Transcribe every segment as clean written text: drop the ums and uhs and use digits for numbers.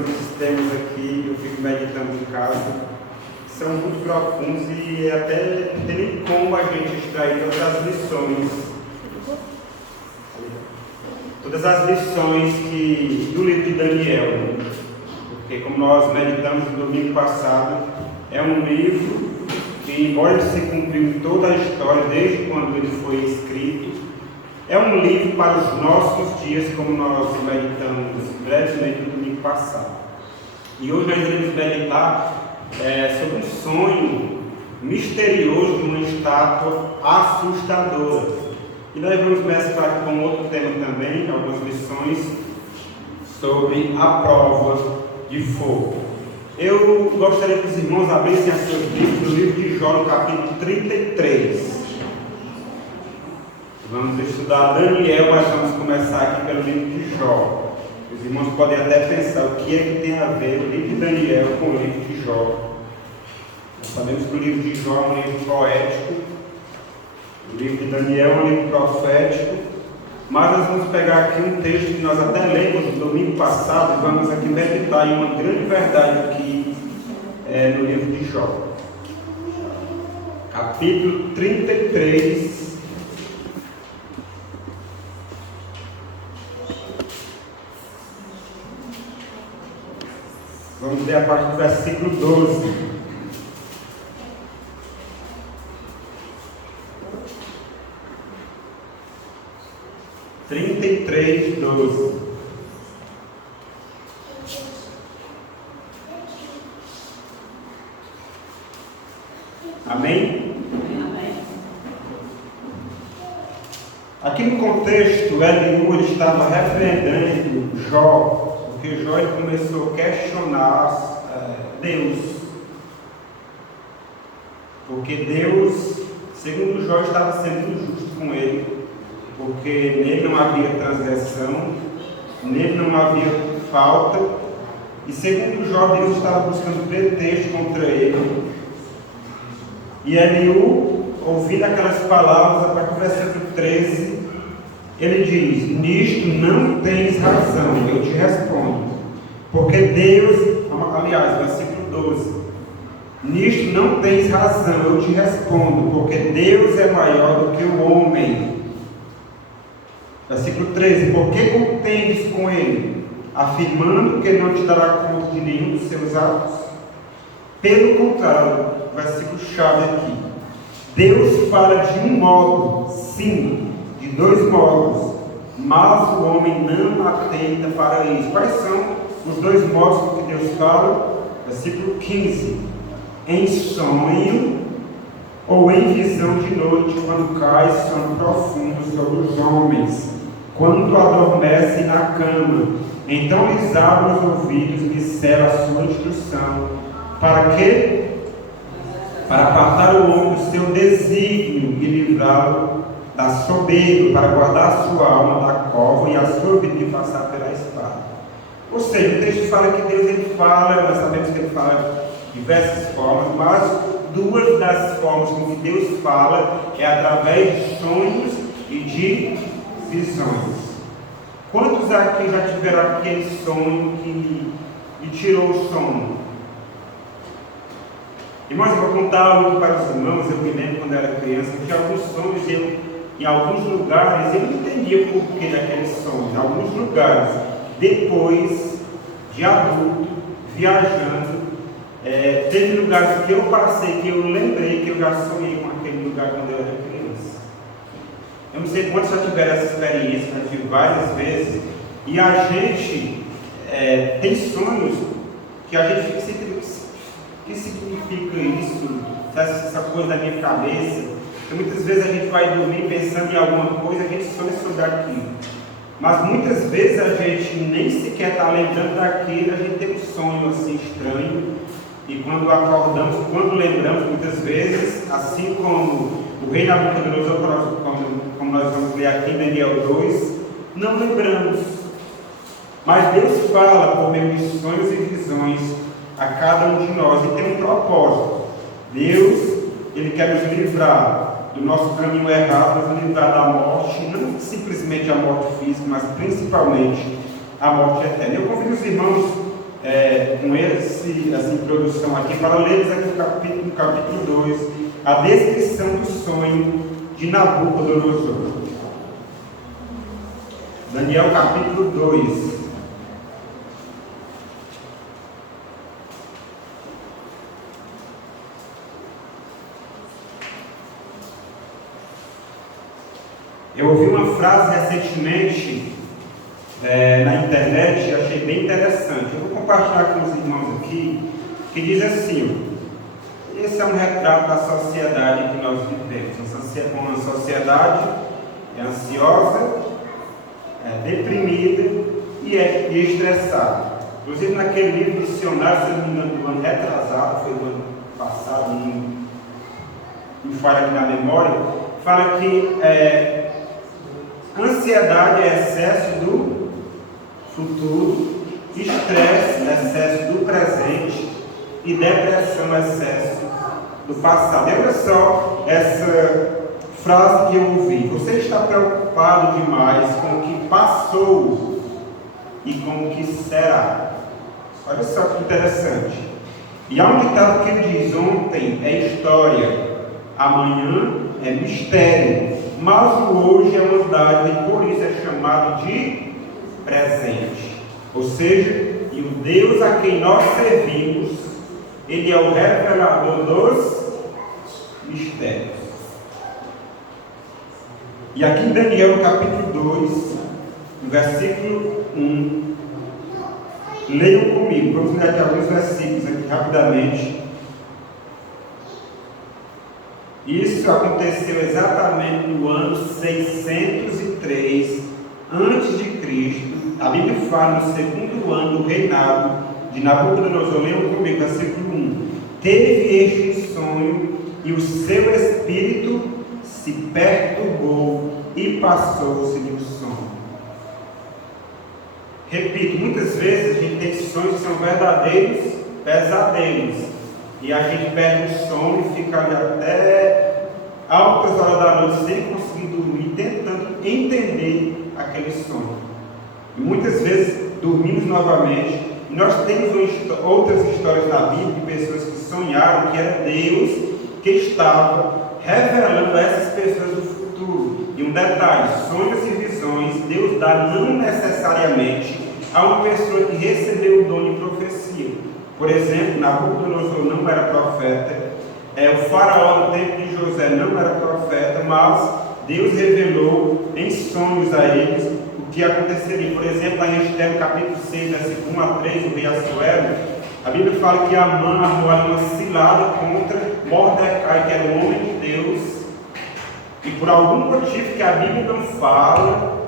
irmãos, esses temas aqui eu fico meditando em casa, são muito profundos e até não tem nem como a gente extrair todas as lições. Todas as lições do livro de Daniel, porque como nós meditamos no domingo passado, é um livro que, embora ele se cumpriu em toda a história, desde quando ele foi escrito, é um livro para os nossos dias, como nós meditamos brevemente no domingo passado. E hoje nós iremos meditar sobre um sonho misterioso de uma estátua assustadora. E nós vamos mesclar com outro tema também, algumas lições sobre a prova de fogo. Eu gostaria que os irmãos abrissem as suas Bíblias no livro de Jó, no capítulo 33. Vamos estudar Daniel, mas vamos começar aqui pelo livro de Jó. Os irmãos podem até pensar o que é que tem a ver o livro de Daniel com o livro de Jó. Nós sabemos que o livro de Jó é um livro poético, o livro de Daniel é um livro profético, mas nós vamos pegar aqui um texto que nós até lemos no domingo passado e vamos aqui meditar em uma grande verdade aqui no livro de Jó. Capítulo 33. Vamos ler a partir do versículo 12. (33, 12). Amém? Amém. Aqui no contexto, Eliú estava repreendendo Jó, porque Jó começou a questionar Deus. Porque Deus, segundo Jó, estava sendo injusto com ele. Porque nele não havia transgressão, nele não havia falta, e segundo Jó, Deus estava buscando pretexto contra ele. E Eliú, ouvindo aquelas palavras, a partir do versículo 13, ele diz: nisto não tens razão, eu te respondo, porque Deus, aliás, versículo 12, nisto não tens razão, eu te respondo, porque Deus é maior do que o homem. Versículo 13: por que contendes com ele, afirmando que não te dará conta de nenhum dos seus atos? Pelo contrário, versículo chave aqui, Deus fala de um modo, sim, de dois modos, mas o homem não atenta para isso. Quais são os dois modos com que Deus fala? Versículo 15: em sonho ou em visão de noite, quando cai sono profundo sobre os homens, quando adormecem na cama, então lhes abre os ouvidos e lhes cela a sua instrução. Para quê? Para apartar o homem do seu desígnio e livrá-lo da soberba, para guardar a sua alma da cova e a sua vida de passar pela espada. Ou seja, o texto fala que Deus ele fala, nós sabemos que ele fala de diversas formas, mas duas das formas com que Deus fala é através de sonhos e de visões. Quantos aqui já tiveram aquele sonho que lhe tirou o sono? Irmãos, eu vou contar algo para os irmãos. Eu me lembro quando eu era criança, eu tinha alguns sonhos em alguns lugares, eu não entendia o porquê daqueles sonhos. Em alguns lugares, depois de adulto, viajando, teve lugares que eu passei, que eu lembrei que eu já sonhei com aquele lugar quando eu era criança. Eu não sei quantos já tiveram essa experiência, mas tive várias vezes. E a gente tem sonhos que a gente fica sempre: o que significa isso? Essa coisa da minha cabeça? Porque muitas vezes a gente vai dormir pensando em alguma coisa, a gente sonha sobre aquilo. Mas muitas vezes a gente nem sequer está lembrando daquilo, a gente tem um sonho assim estranho. E quando acordamos, quando lembramos, muitas vezes, assim como o rei Nabucodonosor, como nós vamos ler aqui em Daniel 2, não lembramos. Mas Deus fala por meio de sonhos e visões a cada um de nós, e tem um propósito. Deus, ele quer nos livrar do nosso caminho errado, nos livrar da morte, não simplesmente a morte física, mas principalmente a morte eterna. Eu convido os irmãos com essa introdução aqui, para lermos aqui no capítulo 2, a descrição do sonho de Nabucodonosor. Daniel capítulo 2. Eu ouvi uma frase recentemente na internet e achei bem interessante. Eu vou compartilhar com os irmãos aqui, que diz assim: esse é um retrato da sociedade que nós vivemos. Uma sociedade ansiosa, deprimida e estressada. Inclusive naquele livro Dicionário, se não me engano, do ano retrasado, foi do ano passado, não falha aqui na memória, fala que ansiedade é excesso do futuro, estresse é excesso do presente e depressão é excesso do passado. E olha só essa frase que eu ouvi: você está preocupado demais com o que passou e com o que será. Olha só que interessante. E há um ditado que diz: ontem é história, amanhã é mistério, mas o hoje é uma dádiva e por isso é chamado de presente. Ou seja, e o Deus a quem nós servimos, Ele é o revelador dos mistérios. E aqui em Daniel, no capítulo 2, no versículo 1, leiam comigo. Vamos ler aqui alguns versículos aqui rapidamente. Isso aconteceu exatamente no ano 603 a.C. A Bíblia fala no segundo ano do reinado de Nabucodonosor. Leiam comigo, versículo 1. Teve este sonho e o seu espírito se perturbou e passou-se do sono. Repito, muitas vezes a gente tem sonhos que são verdadeiros pesadelos e a gente perde o sono e fica ali até altas horas da noite sem conseguir dormir, tentando entender aquele sonho. E muitas vezes dormimos novamente. E nós temos outras histórias na Bíblia de pessoas que sonharam que era Deus que estava revelando a essas pessoas o futuro. E um detalhe: sonhos e visões Deus dá não necessariamente a uma pessoa que recebeu o dom de profecia. Por exemplo, Nabucodonosor não era profeta, o faraó no tempo de José não era profeta, mas Deus revelou em sonhos a eles o que aconteceria. Por exemplo, lá em Esther, capítulo 6, versículo 1 a 3, o rei Assuero, a Bíblia fala que Amã armou uma cilada contra Mordecai, que era um homem de Deus, e por algum motivo que a Bíblia não fala,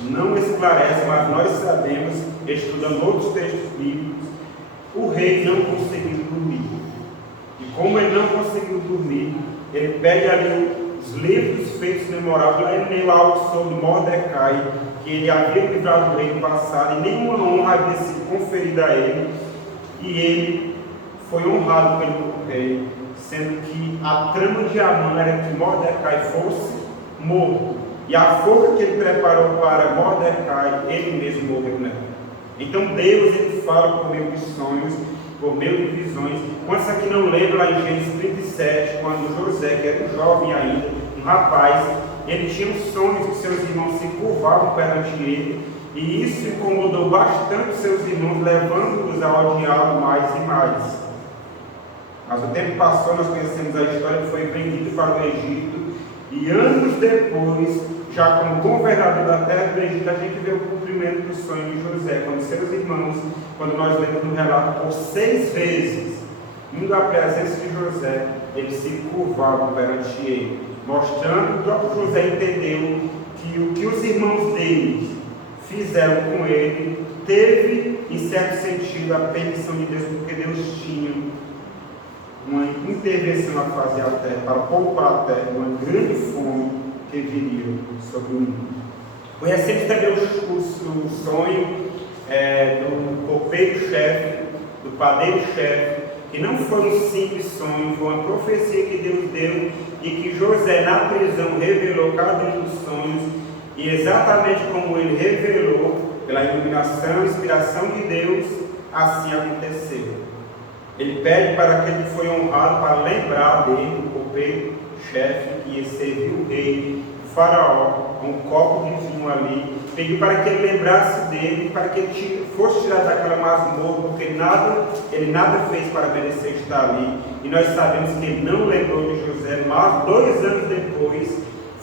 não esclarece, mas nós sabemos, estudando outros textos bíblicos, o rei não conseguiu dormir. E como ele não conseguiu dormir, ele pega ali os livros feitos memoráveis, lá ele leu algo sobre Mordecai, que ele havia livrado do rei no passado, e nenhuma honra havia sido conferida a ele, e ele foi honrado pelo rei, sendo que a trama de Amã era que Mordecai fosse morto. E a forca que ele preparou para Mordecai, ele mesmo morreu nela. Então Deus, ele fala por meio de sonhos, por meio de visões. Quantos aqui não lembram lá em Gênesis 37, quando José, que era um jovem ainda, um rapaz, ele tinha um sonho que seus irmãos se curvavam perante ele, e isso incomodou bastante seus irmãos, levando-os a odiá-lo mais e mais. Mas o tempo passou, nós conhecemos a história, que foi vendido para o Egito, e anos depois, já como governador da terra do Egito, a gente vê o cumprimento do sonho de José, quando seus irmãos, quando nós lemos no relato, por 6 vezes, indo à presença de José, eles se curvavam perante ele, mostrando que o próprio José entendeu que o que os irmãos dele fizeram com ele teve, em certo sentido, a permissão de Deus, porque Deus tinha uma intervenção a fazer à terra, para poupar a terra, uma grande fome que viria sobre o mundo. Conhecemos também o sonho do copeiro-chefe, do padeiro-chefe, que não foi um simples sonho, foi uma profecia que Deus deu e que José, na prisão, revelou cada um dos sonhos, e exatamente como ele revelou, pela iluminação e inspiração de Deus, assim aconteceu. Ele pede para aquele que foi honrado para lembrar dele, o copeiro-chefe, que ia servir o rei, o faraó, um copo de vinho ali. Pediu para que ele lembrasse dele, para que ele fosse tirado daquela masmorra, porque ele nada fez para merecer estar ali. E nós sabemos que ele não lembrou de José, mas 2 anos depois,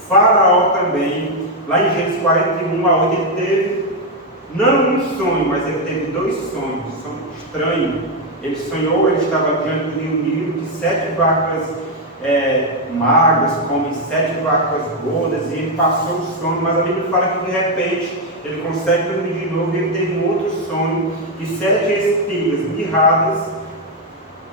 Faraó também, lá em Gênesis 41, onde ele teve, não um sonho, mas ele teve 2 sonhos, um sonho estranho. Ele sonhou, ele estava diante do rio Nilo, que 7 vacas magras comem 7 vacas gordas, e ele passou o sonho, mas a Bíblia fala que de repente ele consegue dormir de novo, e ele teve um outro sonho, que 7 espigas mirradas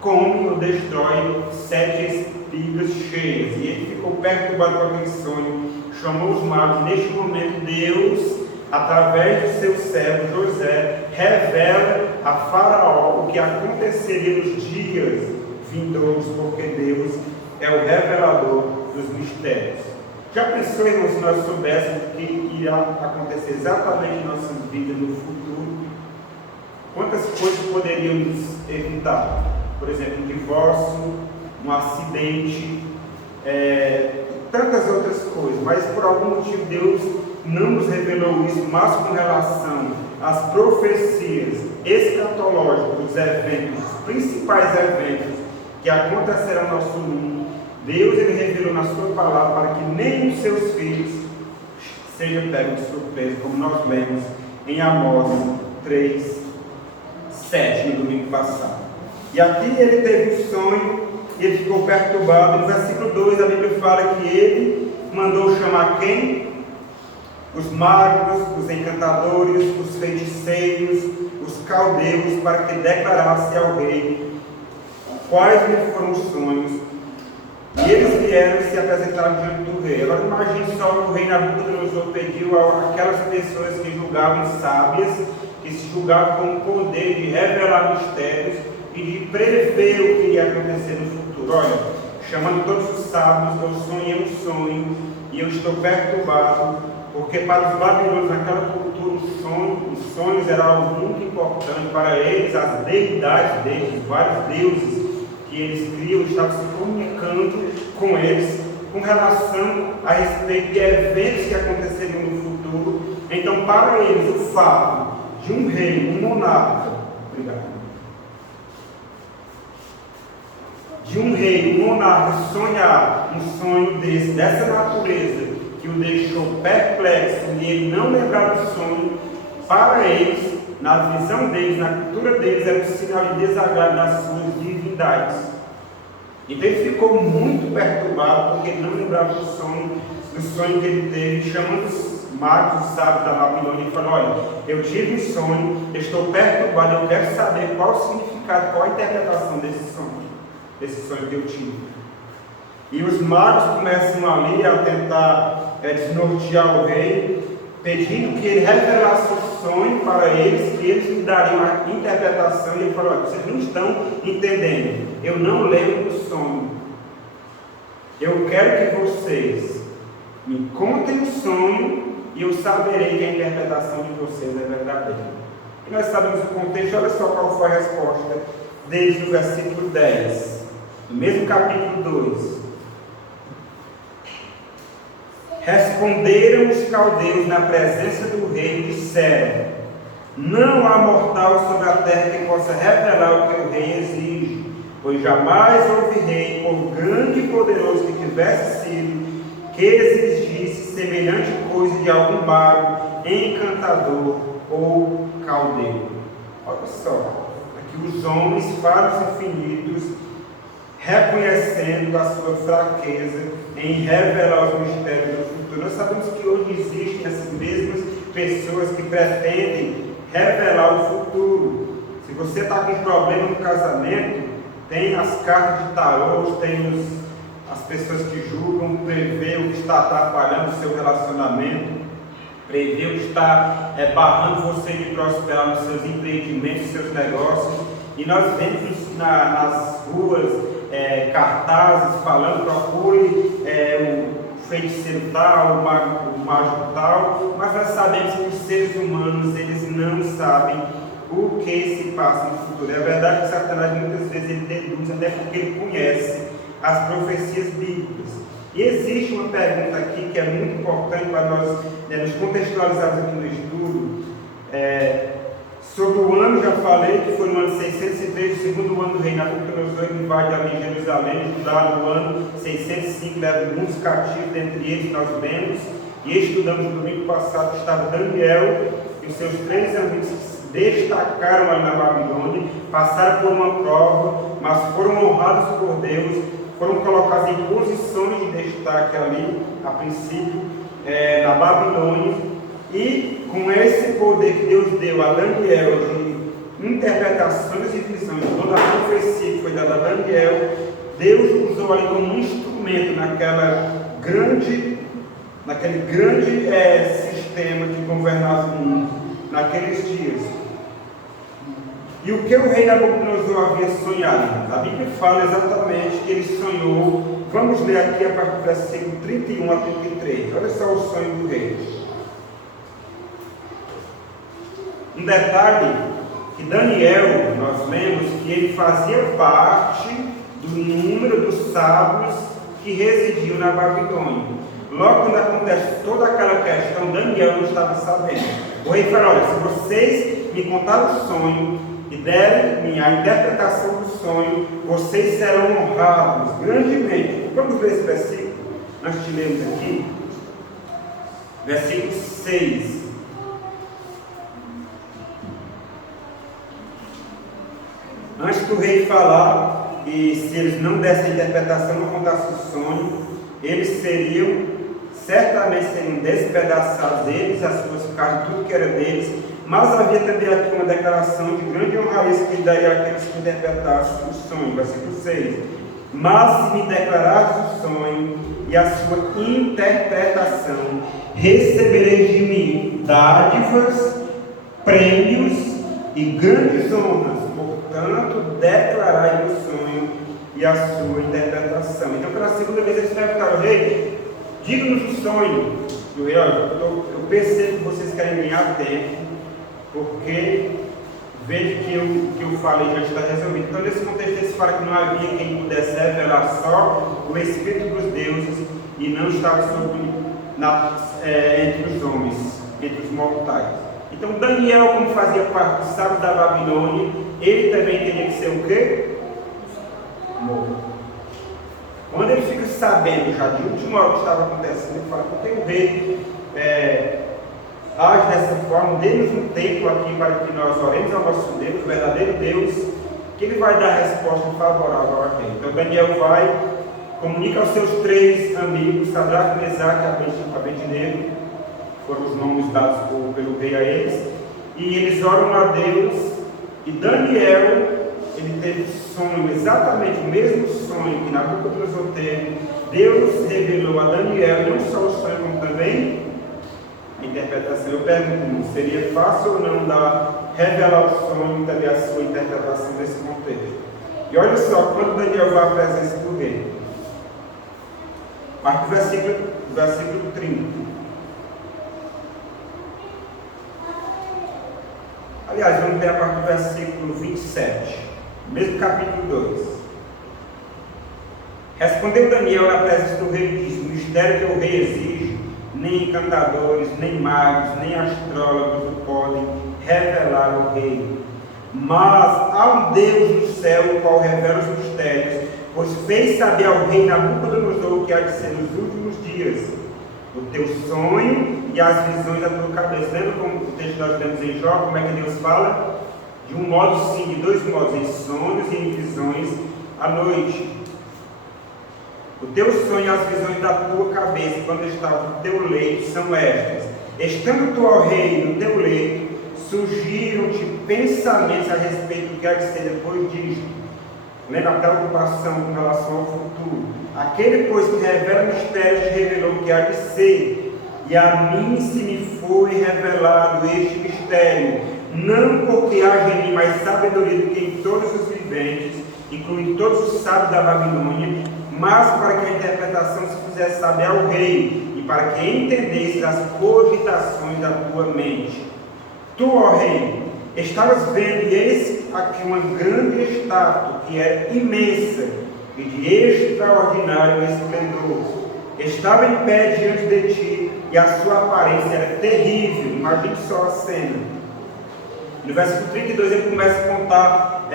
comem ou destroem 7 espigas cheias, e ele ficou perturbado com aquele sonho, chamou os magos. Neste momento Deus, através de seu servo José, revela a Faraó o que aconteceria nos dias vindouros, porque Deus é o revelador dos mistérios. Já pensou, irmão, se nós soubéssemos o que irá acontecer exatamente em nossas vidas no futuro? Quantas coisas poderíamos evitar? Por exemplo, um divórcio, um acidente, tantas outras coisas. Mas por algum motivo Deus não nos revelou isso, mas com relação às profecias escatológicas dos eventos, os principais eventos que acontecerão no nosso mundo, Deus ele revelou na sua palavra para que nem os seus filhos sejam pegos de surpresa, como nós lemos em Amós 3, 7, no domingo passado. E aqui ele teve um sonho e ele ficou perturbado. No versículo 2 a Bíblia fala que ele mandou chamar quem? Os magos, os encantadores, os feiticeiros, os caldeus, para que declarasse ao rei quais lhe foram os sonhos. E eles vieram e se apresentaram diante do rei. Agora imagine só que o rei Nabucodonosor pediu aquelas pessoas que julgavam sábias, que se julgavam com o poder de revelar mistérios e de prever o que ia acontecer no futuro. Olha, chamando todos os sábios, eu sonhei um sonho e eu estou perturbado, porque para os babilônios, naquela cultura, os sonhos eram algo muito importante para eles. As deidades deles, vários deuses que eles criam, estavam se comunicando com eles com relação a respeito de eventos que aconteceriam no futuro. Então, para eles, o fato de um rei, um monarca, de um rei, um monarca, sonhar um sonho dessa natureza, que o deixou perplexo e ele não lembrava do sonho, para eles, na visão deles, na cultura deles, era um sinal de desagrado nas suas divindades. Então ele ficou muito perturbado, porque ele não lembrava do sonho que ele teve, chamando os magos, os sábios da Babilônia, e falou: olha, eu tive um sonho, eu estou perturbado, eu quero saber qual o significado, qual a interpretação desse sonho que eu tive. E os magos começam ali a tentar desnortear o rei, pedindo que ele revelasse o sonho para eles, que eles lhe dariam a interpretação. E ele falou: olha, vocês não estão entendendo, eu não lembro do sonho, eu quero que vocês me contem o sonho e eu saberei que a interpretação de vocês é verdadeira. E nós sabemos o contexto. Olha só qual foi a resposta deles no versículo 10, no mesmo capítulo 2. Responderam os caldeus na presença do rei e disseram: não há mortal sobre a terra que possa revelar o que o rei exige, pois jamais houve rei, por grande e poderoso que tivesse sido, que exigisse semelhante coisa de algum mago, encantador ou caldeu. Olha só, aqui os homens falam infinitos, reconhecendo a sua fraqueza em revelar os mistérios do futuro. Nós sabemos que hoje existem essas mesmas pessoas que pretendem revelar o futuro. Se você está com problema no casamento, tem as cartas de tarô, tem as pessoas que julgam, prevê o que está atrapalhando o seu relacionamento, prevê o que está barrando você de prosperar nos seus empreendimentos, nos seus negócios. E nós vemos nas ruas cartazes falando: procure o feiticeiro tal, o mágico tal. Mas nós sabemos que os seres humanos, eles não sabem o que se passa no futuro. É verdade que Satanás muitas vezes ele deduz, até porque ele conhece as profecias bíblicas. E existe uma pergunta aqui que é muito importante para nós nos contextualizarmos aqui no estudo. Sobre o ano, já falei que foi no ano 603, o segundo ano do rei Nabucodonosor, que invade ali Jerusalém, Judá, no ano 605, leva muitos cativos, dentre eles nós vemos, e estudamos no domingo passado, estava Daniel e os seus 3 amigos que se destacaram ali na Babilônia, passaram por uma prova, mas foram honrados por Deus, foram colocados em posições de destaque ali, a princípio, na Babilônia. E com esse poder que Deus deu a Daniel de interpretações e visões, toda a profecia que foi dada a Daniel, Deus usou ali como um instrumento naquele grande sistema que governava o mundo naqueles dias. E o que o rei Nabucodonosor havia sonhado? A Bíblia fala exatamente que ele sonhou. Vamos ler aqui a partir do versículo 31 a 33. Olha só o sonho do rei. Um detalhe, que Daniel, nós lemos que ele fazia parte do número dos sábios que residiam na Babilônia. Logo quando acontece toda aquela questão, Daniel não estava sabendo. O rei falou: olha, se vocês me contaram o sonho e derem a interpretação do sonho, vocês serão honrados grandemente. Vamos ler esse versículo? Nós te lemos aqui. Versículo 6. Antes do rei falar, e se eles não dessem a interpretação, não contassem o sonho, eles certamente seriam despedaçados, eles, as suas carnes, tudo que era deles. Mas havia também aqui uma declaração de grande honraria que daria àqueles que interpretassem o sonho. Versículo 6. Mas se me declarares o sonho e a sua interpretação, recebereis de mim dádivas, prêmios e grandes honras. Portanto, declarai o sonho e a sua interpretação. Então, pela segunda vez, eles perguntaram: rei, diga-nos o sonho. Do rei: eu percebo que vocês querem ganhar tempo, porque vejo que eu falei já está resolvido. Então, nesse contexto, eles falam que não havia quem pudesse revelar, só o Espírito dos deuses, e não estava entre os homens, entre os mortais. Então, Daniel, como fazia parte dos sábios da Babilônia, ele também teria que ser o quê? Morto. Quando ele fica sabendo já de última hora o que estava acontecendo, ele fala: porque o rei age dessa forma, dê-nos um tempo aqui para que nós oremos ao nosso Deus, o verdadeiro Deus, que ele vai dar a resposta favorável ao rei. Então Daniel vai, comunica aos seus 3 amigos, Sadraque, Mesaque e Abednego, foram os nomes dados pelo rei a eles, e eles oram a Deus. E Daniel, ele teve sonho, exatamente o mesmo sonho que Nabucodonosor teve. Deus revelou a Daniel não só o sonho, como também a interpretação. Eu pergunto, seria fácil ou não revelar o sonho e também a sua interpretação nesse contexto? E olha só, quando Daniel vai à presença do rei, a partir do versículo 30. Aliás, vamos ver a partir do versículo 27, mesmo capítulo 2. Respondeu Daniel na presença do rei e disse: o mistério que o rei exige, nem encantadores, nem magos, nem astrólogos o podem revelar ao rei. Mas há um Deus no céu, o qual revela os mistérios, pois fez saber ao rei Nabucodonosor o que há de ser nos últimos dias, o teu sonho e as visões da tua cabeça. Lembra como o texto que nós lemos em Jó, como é que Deus fala? De um modo sim, de 2 modos, em sonhos e em visões à noite. O teu sonho e as visões da tua cabeça, quando estava no teu leito, são estas: estando tu ao rei no teu leito, surgiram-te pensamentos a respeito do que há de ser depois disto. Lembra a preocupação com relação ao futuro. Aquele, pois, que revela mistérios, te revelou o que há de ser. E a mim se me foi revelado este mistério, não porque haja em mim mais sabedoria do que em todos os viventes, incluindo todos os sábios da Babilônia, mas para que a interpretação se fizesse saber ao rei, e para que entendesse as cogitações da tua mente. Tu, ó rei, Estavas vendo, e eis aqui uma grande estátua, que é imensa e de extraordinário esplendor. Estava em pé diante de ti, e a sua aparência era terrível. Imagine só a cena. No versículo 32 ele começa a contar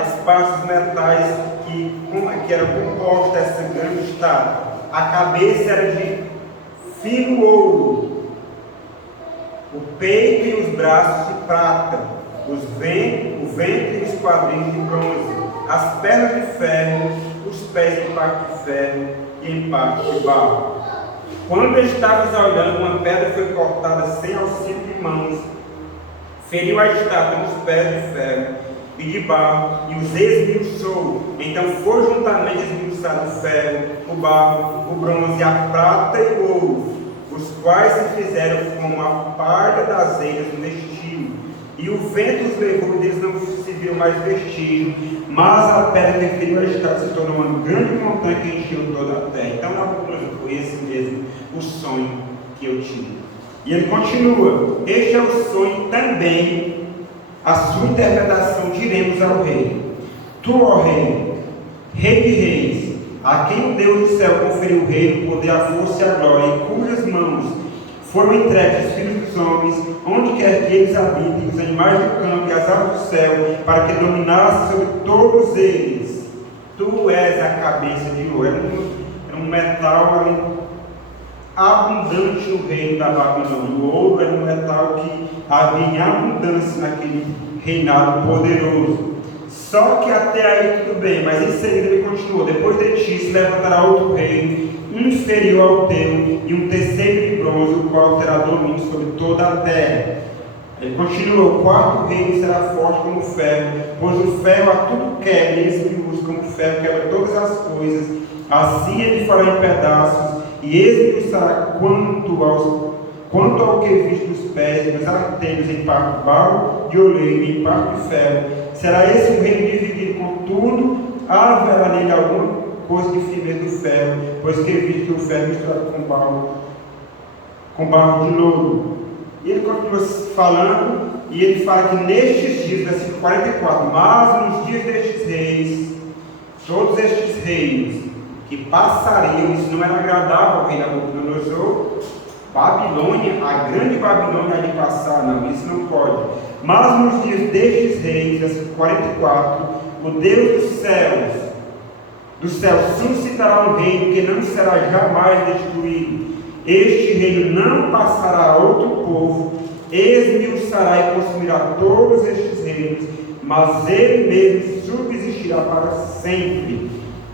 as partes dos metais que eram compostas dessa grande estátua. A cabeça era de fino ouro, o peito e os braços de prata, o ventre e os quadris de bronze, as pernas de ferro, os pés em parte de ferro e em parte de barro. Quando estavas olhando, uma pedra foi cortada sem auxílio de mãos, feriu a estátua nos pés de ferro e de barro, e os esmiuçou. Então foi juntamente esmiuçado o ferro, o barro, o bronze, a prata e o ouro, os quais se fizeram como a parda das eiras do vestígio. E o vento os levou, e deles não se viu mais vestígio, mas a pedra que feriu a estátua se tornou uma grande montanha que encheu toda a terra. Então, Nabucodonosor, foi esse mesmo o sonho que eu tive. E ele continua: este é o sonho também, a sua interpretação diremos ao rei. Tu, ó rei, rei de reis, a quem o Deus do céu conferiu o reino, o poder, a força e a glória, em cujas mãos foram entregues os filhos dos homens, onde quer que eles habitem, os animais do campo e as aves do céu, para que dominasse sobre todos eles. Tu és a cabeça de ouro. Era um metal abundante no reino da Babilônia. O ouro era um metal que havia em abundância naquele reinado poderoso. Só que até aí tudo bem, mas em seguida ele continua: depois de ti se levantará outro reino, inferior ao teu, e um terceiro de bronze, o qual terá domínio sobre toda a terra. Ele continua: o quarto reino será forte como o ferro, pois o ferro a tudo quebra, e esmiuça como o ferro quebra todas as coisas. Assim ele fará em pedaços, e esmiuçará quanto ao que viste dos pés, dos artelhos em parte de barro de oleiro e em parte de ferro. Será esse o reino dividido, contudo, haverá nele alguma coisa de firmeza do ferro, pois que viste o ferro misturado com barro de lodo. E ele continua falando, e ele fala que nestes dias, versículo 44, mas nos dias destes reis, todos estes reinos que passariam, isso não era agradável ao rei Nabucodonosor. Babilônia, a grande Babilônia há de passar, não, isso não pode. Mas nos dias destes reis, versículo 44, o Deus dos céus suscitará um reino que não será jamais destruído. Este reino não passará a outro povo, esmiuçará e consumirá todos estes reinos, mas ele mesmo subsistirá para sempre.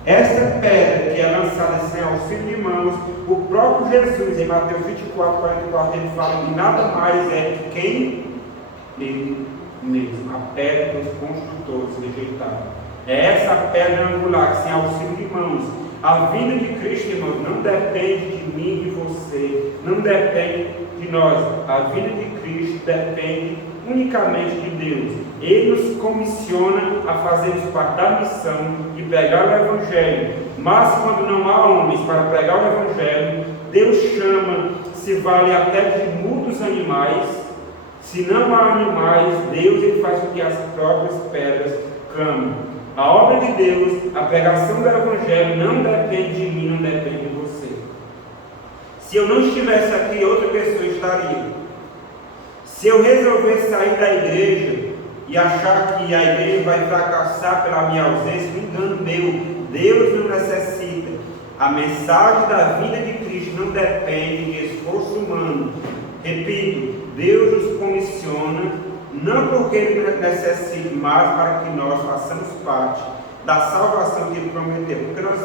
Essa pedra que é lançada sem auxílio de mãos, o próprio Jesus, em Mateus 24, 44, ele fala que nada mais é que quem? Ele mesmo, a pedra que os construtores rejeitaram. É essa pedra angular que sem auxílio de mãos. A vinda de Cristo, irmãos, não depende de mim e de você, não depende de nós. A vinda de Cristo depende unicamente de Deus. Ele nos comissiona a fazermos parte da missão de pregar o Evangelho. Mas quando não há homens para pregar o Evangelho, Deus chama, se vale até de muitos animais. Se não há animais, Deus ele faz com que as próprias pedras clamem. A obra de Deus, a pregação do Evangelho não depende de mim, não depende de você. Se eu não estivesse aqui, outra pessoa estaria. Se eu resolver sair da igreja e achar que a igreja vai fracassar pela minha ausência, um engano meu. Deus não necessita. A mensagem da vinda de Cristo não depende de esforço humano. Repito, Deus nos comissiona, não porque Ele necessite, mas para que nós façamos parte da salvação que Ele prometeu. Porque nós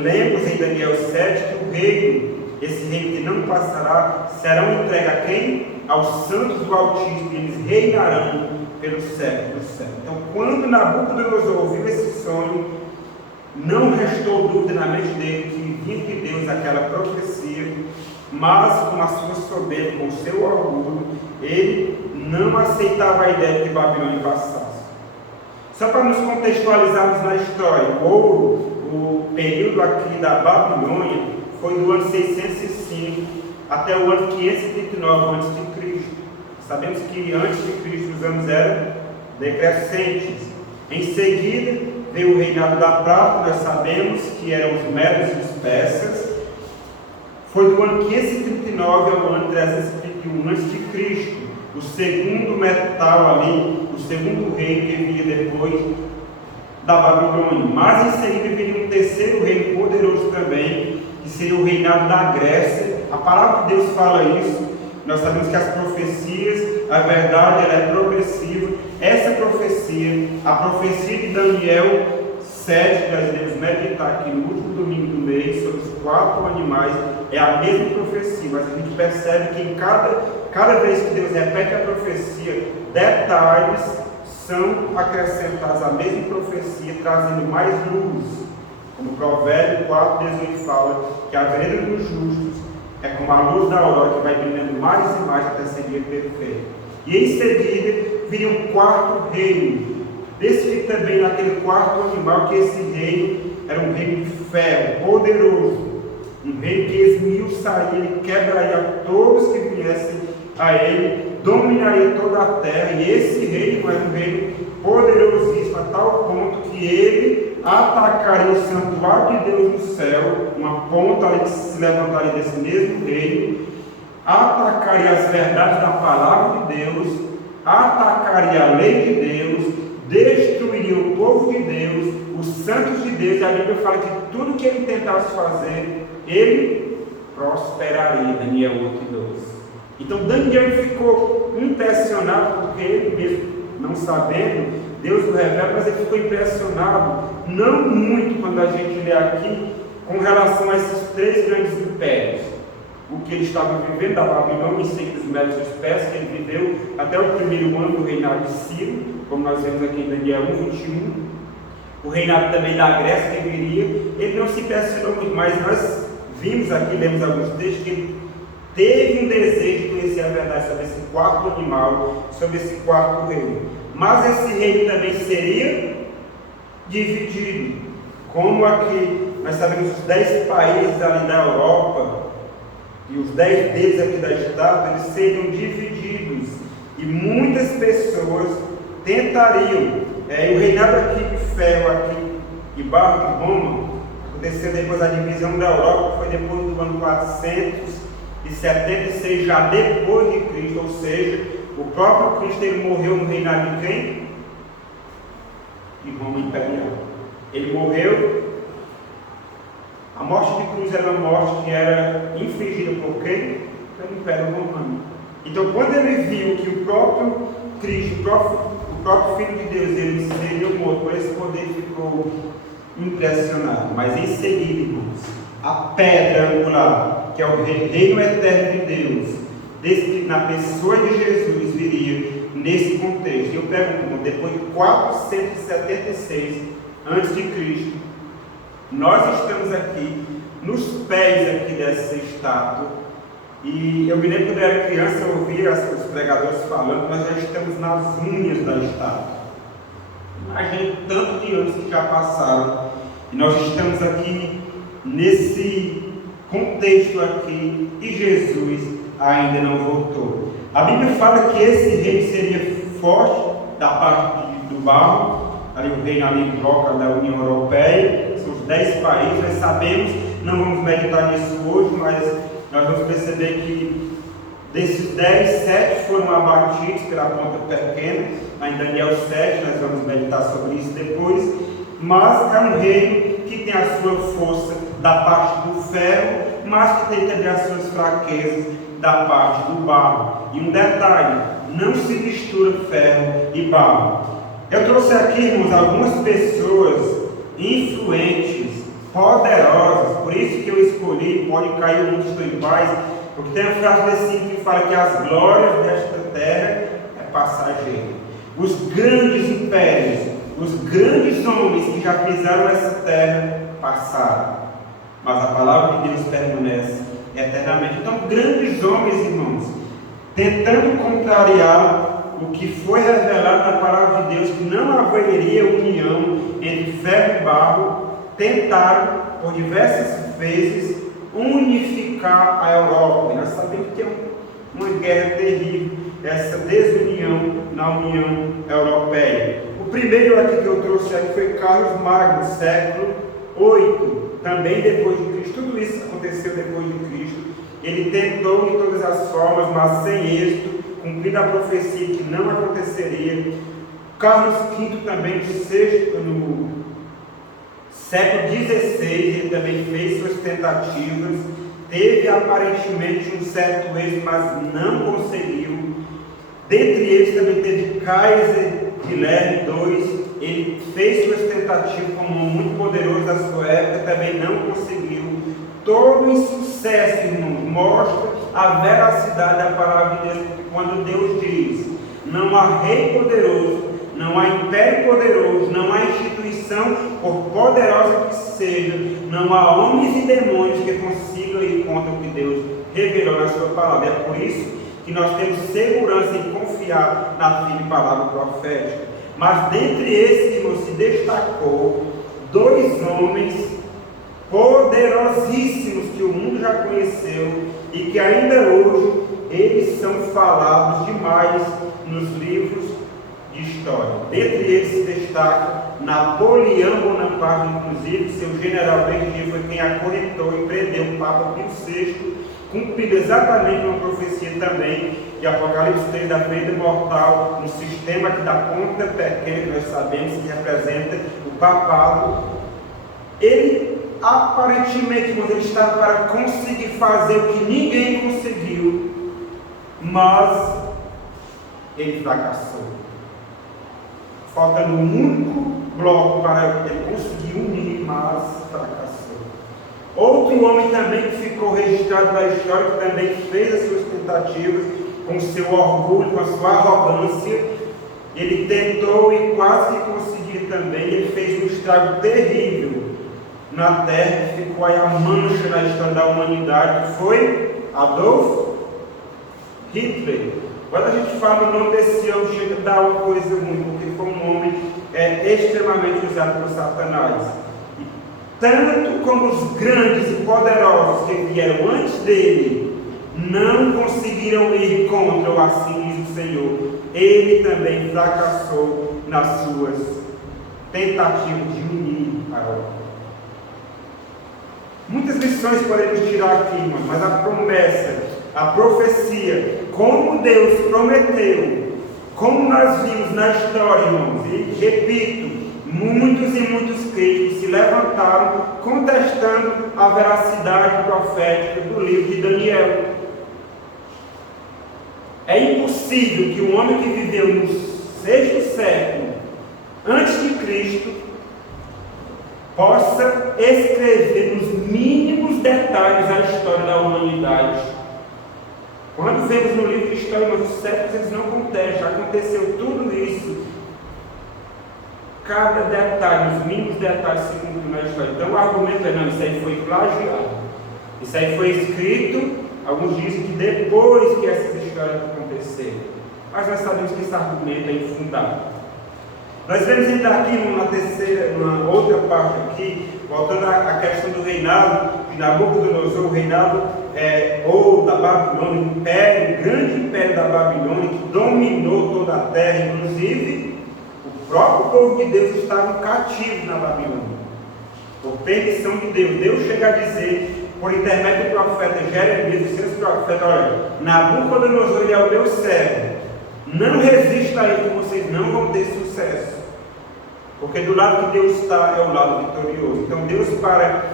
lemos em Daniel 7 que o reino, esse reino que não passará, serão entregues a quem? Aos santos do Altíssimo, eles reinarão pelos séculos dos séculos. Então, quando Nabucodonosor ouviu esse sonho, não restou dúvida na mente dele que vinha de Deus aquela profecia, mas com a sua soberba, com o seu orgulho, ele não aceitava a ideia de que Babilônia passasse. Só para nos contextualizarmos na história, o período aqui da Babilônia foi do ano 605 até o ano 539 a.C. Sabemos que antes de Cristo os anos eram decrescentes. Em seguida veio o reinado da prata, nós sabemos que eram os medos e os persas. Foi do ano 539 ao ano 331 a.C. O segundo metal ali, o segundo reino que vinha depois da Babilônia. Mas em seguida viria um terceiro reino poderoso também, que seria o reinado da Grécia. A palavra de Deus fala isso. Nós sabemos que as profecias, a verdade, ela é progressiva. Essa profecia, a profecia de Daniel 7, que nós iremos meditar aqui no último domingo do mês, sobre os 4 animais, é a mesma profecia, mas a gente percebe que em cada vez que Deus repete a profecia, detalhes são acrescentados à mesma profecia, trazendo mais luz. Como o Provérbio 4:18 fala, que a vereda dos justos é como a luz da aurora, que vai brilhando mais e mais até ser dia perfeito. E em seguida viria um quarto reino, descrito também naquele quarto animal, que esse reino era um reino de ferro, poderoso, um reino que esmiuçaria e quebraria todos que viessem a ele, dominaria toda a terra. E esse reino era um reino poderosíssimo, a tal ponto que ele atacaria o santuário de Deus no céu, uma ponta ali que se levantaria desse mesmo reino, atacaria as verdades da palavra de Deus, atacaria a lei de Deus, destruiria o povo de Deus, os santos de Deus. E a Bíblia fala que tudo que ele tentasse fazer, ele prosperaria. Daniel 8:12. Então Daniel ficou impressionado, porque ele mesmo, não sabendo, Deus o revela, mas ele ficou impressionado, não muito quando a gente lê aqui, com relação a esses 3 grandes impérios. O que ele estava vivendo da Babilônia, em seguida dos Medos e dos persas, que ele viveu até o primeiro ano do reinado de Ciro, como nós vemos aqui em Daniel 1:21. O reinado também da Grécia que viria. Ele não se impressionou muito, mas nós vimos aqui, lemos alguns textos, que ele teve um desejo de conhecer a verdade sobre esse quarto animal, sobre esse quarto reino. Mas esse reino também seria dividido, como aqui nós sabemos os 10 países ali da Europa, e os 10 deles aqui da estado, eles seriam divididos, e muitas pessoas tentariam. O reinado aqui de ferro aqui e barro de Roma aconteceu depois da divisão da Europa, foi depois do ano 476, já depois de Cristo, ou seja, o próprio Cristo ele morreu no reinado de quem? De Roma Imperial. Ele morreu. A morte de cruz era uma morte que era infligida por quem? Pelo Império Romano. Então, quando ele viu que o próprio Cristo, o próprio Filho de Deus, ele seria morto por esse poder, ficou impressionado. Mas em seguida, irmãos, a pedra angular, que é o reino eterno de Deus, descrito na pessoa de Jesus, viria nesse contexto. E eu pergunto, depois de 476 a.C., nós estamos aqui, nos pés aqui dessa estátua, e eu me lembro quando eu era criança, eu ouvia os pregadores falando, nós já estamos nas unhas da estátua. Imagina tanto de anos que já passaram, e nós estamos aqui, nesse contexto aqui, e Jesus ainda não voltou. A Bíblia fala que esse reino seria forte da parte do barro, ali o reino ali em troca da União Europeia, são os 10 países, nós sabemos, não vamos meditar nisso hoje, mas nós vamos perceber que desses 10, 7 foram abatidos pela ponta pequena, em Daniel 7, nós vamos meditar sobre isso depois, mas é um reino que tem a sua força da parte do ferro, mas que tem também as suas fraquezas da parte do barro. E um detalhe, não se mistura ferro e barro. Eu trouxe aqui, irmãos, algumas pessoas influentes, poderosas, por isso que eu escolhi, pode cair o mundo estou em paz, porque tem uma frase assim que fala que as glórias desta terra é passageira. Os grandes impérios, os grandes homens que já pisaram essa terra passaram, mas a palavra de Deus permanece eternamente. Então, grandes homens, irmãos, tentando contrariar o que foi revelado na palavra de Deus, que não haveria união entre ferro e barro, tentaram por diversas vezes unificar a Europa. E nós sabemos que é uma guerra terrível essa desunião na União Europeia. O primeiro aqui que eu trouxe aqui foi Carlos Magno, século VIII, também depois de Cristo. Tudo isso aconteceu depois de Cristo. Ele tentou de todas as formas, mas sem êxito, cumprindo a profecia que não aconteceria. Carlos V também, no século XVI, ele também fez suas tentativas, teve aparentemente um certo êxito, mas não conseguiu. Dentre eles também teve Kaiser Guilherme II, ele fez suas tentativas como um muito poderoso da sua época, também não conseguiu. Todo insucesso, irmãos, mostra a veracidade da palavra de Deus, porque quando Deus diz, não há rei poderoso, não há império poderoso, não há instituição, por poderosa que seja, não há homens e demônios que consigam ir contra o que Deus revelou na sua palavra. É por isso que nós temos segurança em confiar na firme palavra profética. Mas dentre esses que se destacou, dois homens poderosíssimos que o mundo já conheceu e que ainda hoje eles são falados demais nos livros de história. Dentre eles se destaca Napoleão Bonaparte, inclusive seu general Berger foi quem acorrentou e prendeu o Papa Pio VI, cumprindo exatamente uma profecia também de Apocalipse 3 da ferida mortal, um sistema que dá ponta pequena, que nós sabemos que representa o papado. Ele aparentemente, quando ele estava para conseguir fazer o que ninguém conseguiu, mas ele fracassou. Faltando um único bloco para ele conseguir unir, mas fracassou. Outro homem também que ficou registrado na história, que também fez as suas tentativas, com seu orgulho, com a sua arrogância, ele tentou e quase que conseguiu também. Ele fez um estrago terrível na terra, que ficou aí a mancha na história da humanidade, que foi Adolf Hitler. Quando a gente fala o nome desse homem, chega a dar uma coisa ruim, porque foi um homem extremamente usado por Satanás. E tanto como os grandes e poderosos que vieram antes dele, não conseguiram ir contra o assim diz o Senhor. Ele também fracassou nas suas tentativas de unir a Europa. Muitas lições podemos tirar aqui, irmão, mas a promessa, a profecia, como Deus prometeu, como nós vimos na história, irmãos, e repito, muitos e muitos críticos se levantaram contestando a veracidade profética do livro de Daniel. É impossível que um homem que viveu no 6º século antes de Cristo possa escrever nos mínimos detalhes a história da humanidade. Quando vemos no livro de história, nos séculos eles não contestam, aconteceu tudo isso. Cada detalhe, os mínimos detalhes se cumpriu na história. Então o argumento é, não, isso aí foi plagiado. Isso aí foi escrito, alguns dizem que depois que essas histórias aconteceram. Mas nós sabemos que esse argumento é infundado. Nós vemos ainda aqui numa outra parte aqui, voltando à questão do reinado de Nabucodonosor, o reinado ou da Babilônia, o grande império da Babilônia, que dominou toda a terra, inclusive o próprio povo de Deus estava cativo na Babilônia, por permissão de Deus. Deus chega a dizer, por intermédio do profeta Jeremias e seus profetas, olha, Nabucodonosor ele é o meu servo, não resista a ele que vocês não vão ter sucesso, porque do lado que Deus está é o lado vitorioso. Então Deus, para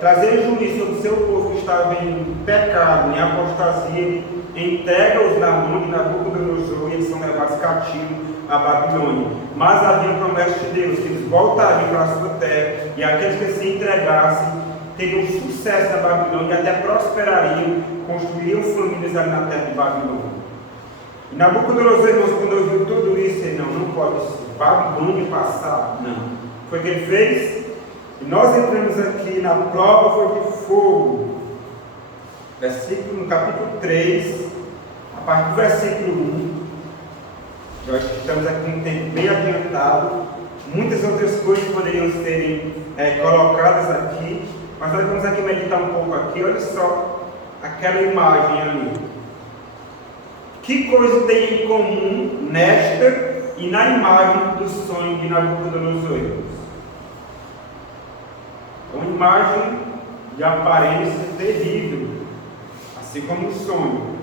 trazer juízo sobre o seu povo que estava em pecado, em apostasia, entrega-os na mão de Nabucodonosor e eles são levados cativos à Babilônia. Mas havia promessa de Deus que eles voltariam para a sua terra e aqueles que se entregassem teriam sucesso na Babilônia e até prosperariam, construiriam famílias ali na terra de Babilônia. E Nabucodonosor, irmãos, quando ouviu tudo isso, ele não pode ser Babilônia passar, não. Foi o que ele fez. E nós entramos aqui na prova de fogo, no capítulo 3, a partir do versículo 1. Nós estamos aqui um tempo bem adiantado, muitas outras coisas poderiam serem colocadas aqui, mas nós vamos aqui meditar um pouco aqui. Olha só aquela imagem ali. Que coisa tem em comum nesta e na imagem do sonho de Nabucodonosor? Uma imagem de aparência terrível, assim como o sonho.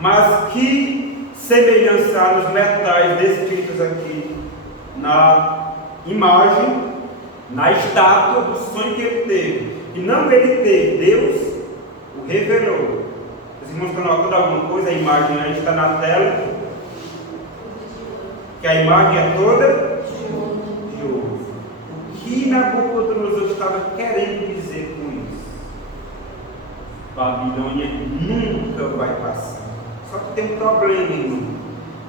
Mas que semelhança há nos metais descritos aqui na imagem, na estátua do sonho que ele teve. E não ele teve, Deus o revelou. Os irmãos estão notando alguma coisa? A imagem aí está na tela. Que a imagem é toda de ouro. O que Nabucodonosor estava querendo dizer com isso? Babilônia nunca vai passar. Só que tem um problema, irmão.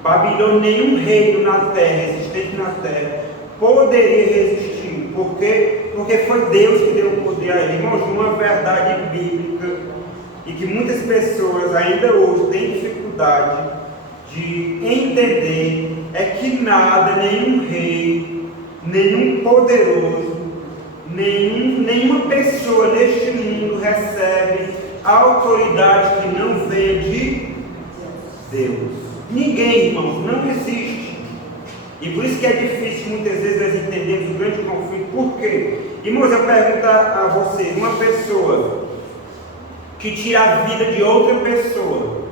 Babilônia, nenhum reino na terra, existente na terra, poderia resistir. Por quê? Porque foi Deus que deu o poder a ele. Irmãos, uma verdade bíblica e que muitas pessoas ainda hoje têm dificuldade de entender é que nada, nenhum rei, nenhum poderoso, nenhuma pessoa neste mundo recebe a autoridade que não vem de Deus. Ninguém, irmãos, não existe. E por isso que é difícil muitas vezes nós entendermos o grande conflito. Por quê? Irmãos, eu pergunto a vocês, uma pessoa que tira a vida de outra pessoa,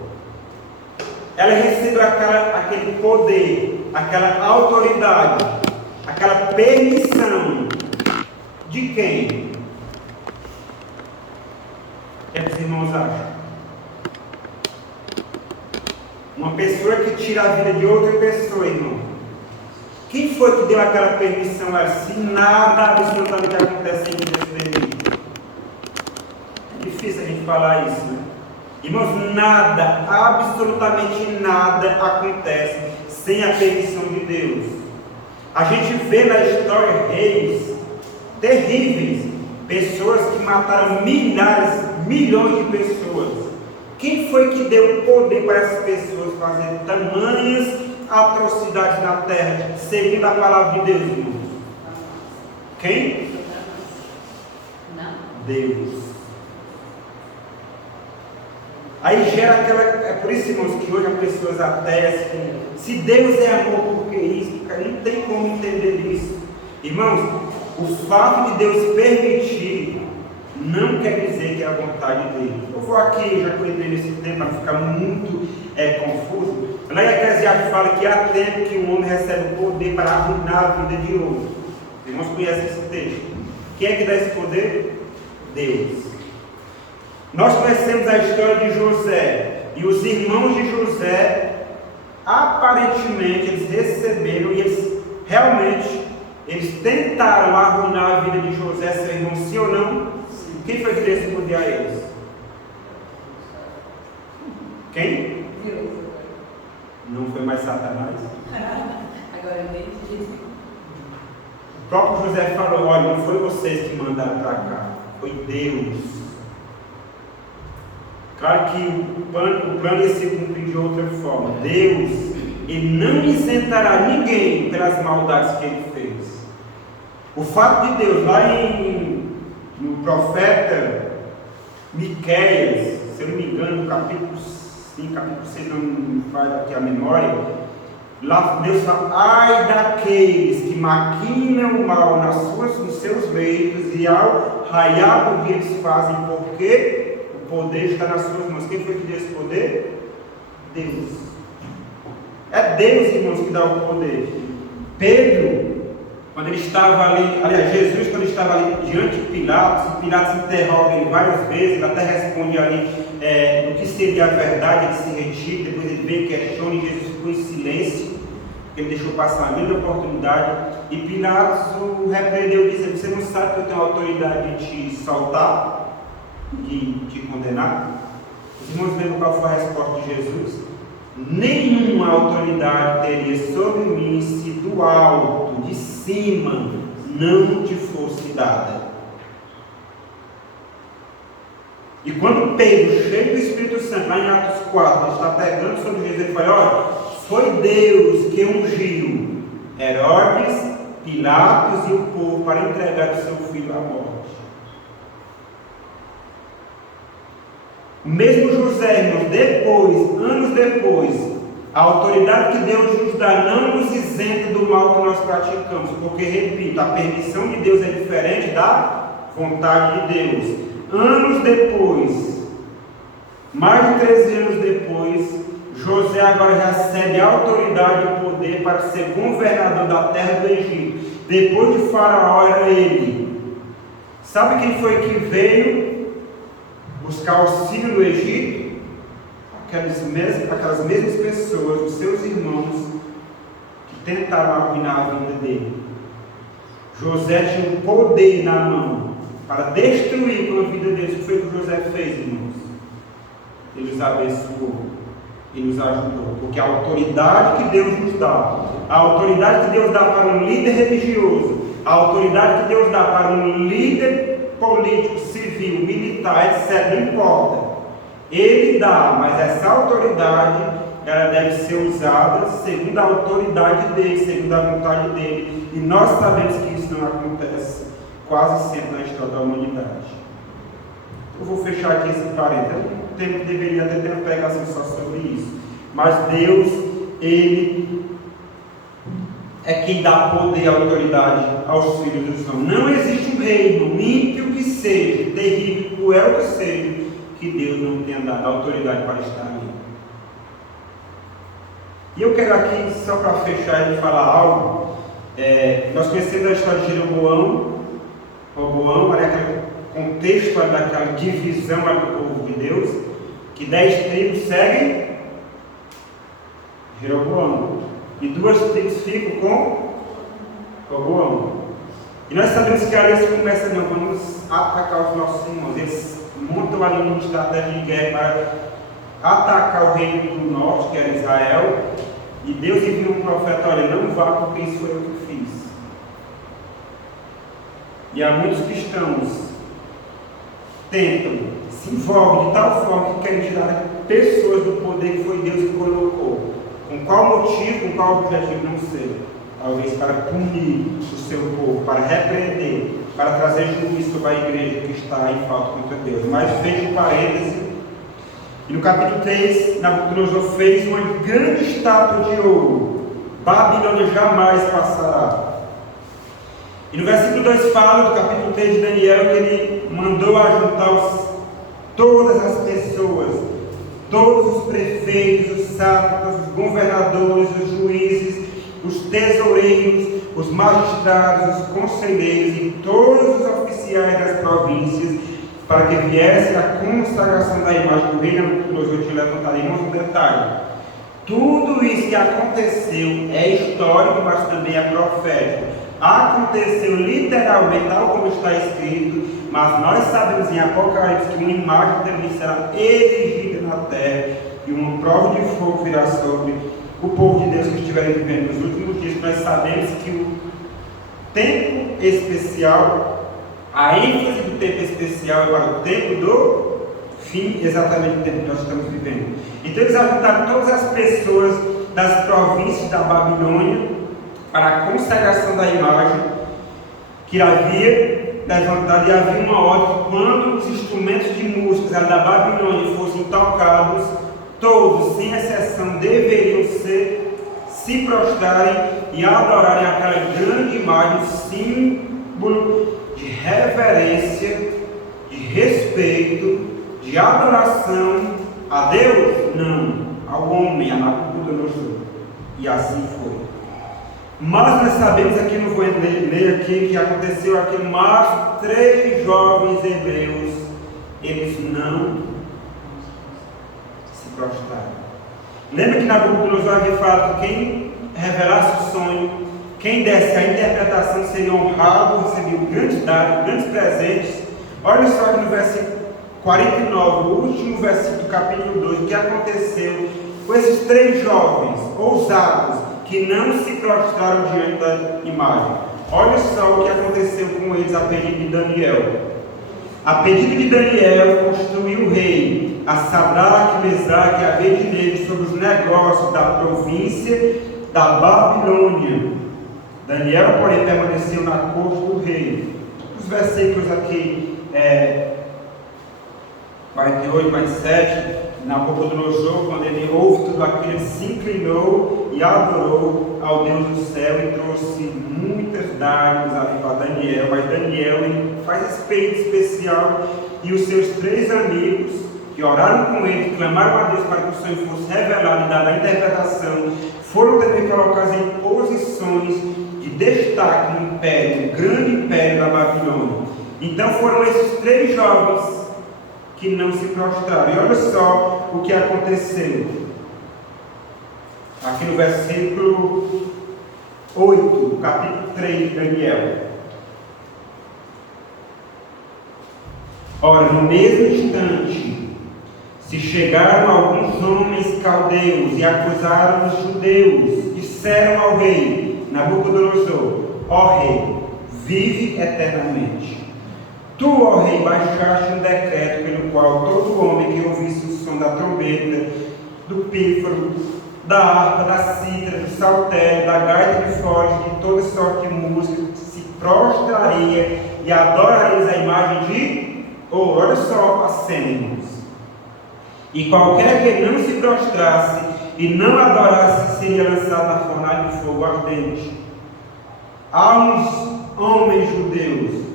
ela recebe aquele poder, aquela autoridade, aquela permissão de quem? O que os irmãos acham? Uma pessoa que tira a vida de outra pessoa, irmão. Quem foi que deu aquela permissão a ela? Se nada absolutamente acontece em Deus permite. É difícil a gente falar isso, né? Irmãos, nada, absolutamente nada acontece sem a permissão de Deus. A gente vê na história reis terríveis, pessoas que mataram milhares, milhões de pessoas. Quem foi que deu poder para essas pessoas fazerem tamanhas atrocidades na terra, seguindo a palavra de Deus, irmãos? Quem? Não. Deus. Aí gera aquela. É por isso, irmãos, que hoje as pessoas atestam. Se Deus é amor, por que isso? Não tem como entender isso. Irmãos, o fato de Deus permitir não quer dizer que é a vontade dele. Eu vou aqui, já que eu entrei nesse tema, para ficar muito confuso. Lá em Eclesiastes fala que há tempo que um homem recebe o poder para arruinar a vida de outro. Os irmãos conhecem esse texto. Quem é que dá esse poder? Deus. Nós conhecemos a história de José. E os irmãos de José, aparentemente, eles receberam e eles realmente tentaram arruinar a vida de José, seu irmão, sim ou não? Sim. Quem foi que deu esse poder a eles? Quem? Deus. Não foi mais Satanás? Agora eu entendi. O próprio José falou: olha, não foi vocês que mandaram para cá, foi Deus. Claro que o plano ia se cumprir de outra forma. Deus, ele não isentará ninguém pelas maldades que ele fez. O fato de Deus, lá no profeta Miqueias, se eu não me engano, no capítulo 5, capítulo 6, não me faz aqui a memória, lá Deus fala: ai daqueles que maquinam o mal nos seus leitos, e ao raiar do dia eles fazem, porque o poder está nas suas mãos. Quem foi que deu esse poder? Deus. É Deus, irmãos, que dá o poder. Pedro, quando ele estava ali, aliás, Jesus, quando estava ali diante de Pilatos, e Pilatos interroga ele várias vezes, ele até responde ali o que seria a verdade, ele se retira, depois ele vem e questiona, e Jesus ficou em silêncio, ele deixou passar a mesma oportunidade, e Pilatos o repreendeu, dizendo: você não sabe que eu tenho autoridade de te soltar, de te condenar? Os irmãos lembram qual foi a resposta de Jesus? Nenhuma autoridade teria sobre mim se do alto, de cima, não te fosse dada. E quando Pedro, cheio do Espírito Santo, lá em Atos 4, está pregando sobre Jesus, ele fala: olha, foi Deus que ungiu Herodes, Pilatos e o povo para entregar o seu filho à morte. Mesmo José, irmãos, depois, anos depois, a autoridade que Deus nos dá não nos isenta do mal que nós praticamos, porque, repito, a permissão de Deus é diferente da vontade de Deus. Anos depois, mais de 13 anos depois, José agora recebe autoridade e poder para ser governador da terra do Egito. Depois de Faraó era ele. Sabe quem foi que veio buscar auxílio no Egito? Aquelas mesmas pessoas, os seus irmãos, que tentaram arruinar a vida dele. José tinha um poder na mão para destruir com a vida deles. O que foi que José fez, irmãos? Ele os abençoou e nos ajudou, porque a autoridade que Deus nos dá, a autoridade que Deus dá para um líder religioso, a autoridade que Deus dá para um líder político, civil, militar, etc., não importa. Ele dá, mas essa autoridade, ela deve ser usada segundo a autoridade dele, segundo a vontade dele. E nós sabemos que isso não acontece quase sempre na história da humanidade. Eu vou fechar aqui esse parênteses. Eu deveria até ter uma pregação só sobre isso. Mas Deus, Ele é quem dá poder e autoridade aos filhos dos homens. Não existe um reino, ímpio que seja, terrível, cruel que seja, que Deus não tenha dado autoridade para estar ali. E eu quero aqui, só para fechar e falar algo, nós conhecemos a história de Jeroboão. Roboão era aquele contexto daquela divisão do povo de Deus, que 10 tribos seguem Jeroboão, e 2 tribos ficam com Roboão. E nós sabemos que a aliança começa, não, vamos atacar os nossos irmãos. Eles montam ali uma estratégia de guerra para atacar o reino do norte, que era Israel, e Deus enviou um profeta: olha, não vá, porque isso foi eu que fiz. E há muitos cristãos tentam, se envolvem de tal forma que querem tirar pessoas do poder que foi Deus que colocou. Com qual motivo, com qual objetivo, não sei. Talvez para punir o seu povo, para repreender, para trazer juízo sobre a igreja que está em falta contra Deus. Mas fecho parêntese, e no capítulo 3, Nabucodonosor fez uma grande estátua de ouro. Babilônia jamais passará. E no versículo 2 fala do capítulo 3 de Daniel que ele mandou ajuntar todas as pessoas, todos os prefeitos, os sátrapas, os governadores, os juízes, os tesoureiros, os magistrados, os conselheiros e todos os oficiais das províncias, para que viesse a consagração da imagem do rei Nabucodonosor. Te levantaremos um detalhe. Tudo isso que aconteceu é histórico, mas também é profético. Aconteceu literalmente, tal como está escrito, mas nós sabemos em Apocalipse que uma imagem também será erigida na terra e uma prova de fogo virá sobre o povo de Deus que estiver vivendo nos últimos dias. Nós sabemos que o tempo especial, a ênfase do tempo especial é para o tempo do fim, exatamente o tempo que nós estamos vivendo. Então eles ajuntaram todas as pessoas das províncias da Babilônia para a consagração da imagem que havia levantado, e havia uma ordem que quando os instrumentos de música da Babilônia fossem tocados, todos, sem exceção, deveriam se prostrarem e adorarem aquela grande imagem, símbolo de reverência, de respeito, de adoração a Deus? Não, ao homem, a Nabucodonosor. E assim foi. Mas nós sabemos aqui, não vou ler aqui, que aconteceu aqui, mas 3 jovens hebreus, eles não se prostraram. Lembra que Nabucodonosor havia falado que quem revelasse o sonho, quem desse a interpretação seria honrado, recebia grandes dados, grandes presentes. Olha só aqui no versículo 49, o último versículo do capítulo 2, o que aconteceu com esses 3 jovens ousados, que não se prostraram diante da imagem. Olha só o que aconteceu com eles a pedido de Daniel. A pedido de Daniel, construiu o rei a Sadraque, Mesaque e Abednego sobre os negócios da província da Babilônia. Daniel, porém, permaneceu na corte do rei. Os versículos aqui 48, 47, Nabucodonosor, quando ele ouve tudo aquilo, ele se inclinou e adorou ao Deus do céu e trouxe muitas dádivas ali para Daniel, mas Daniel ele faz esse peito especial e os seus 3 amigos que oraram com ele, que clamaram a Deus para que o sonho fosse revelado e dada a interpretação, foram também colocados em posições de destaque no império, no grande império da Babilônia. Então foram esses 3 jovens que não se prostraram. E olha só o que aconteceu. Aqui no versículo 8, capítulo 3 de Daniel. Ora, no mesmo instante, se chegaram alguns homens caldeus e acusaram os judeus, disseram ao rei Nabucodonosor: ó rei, vive eternamente. Tu, ó rei, baixaste um decreto pelo qual todo homem que ouvisse o som da trombeta, do pífaro, da harpa, da cítara, do saltério, da gaita de foles, de toda sorte de música, se prostraria e adoraria a imagem de ouro. Olha só a cena, irmãos. E qualquer que não se prostrasse e não adorasse seria lançado na fornalha de fogo ardente. Há uns homens judeus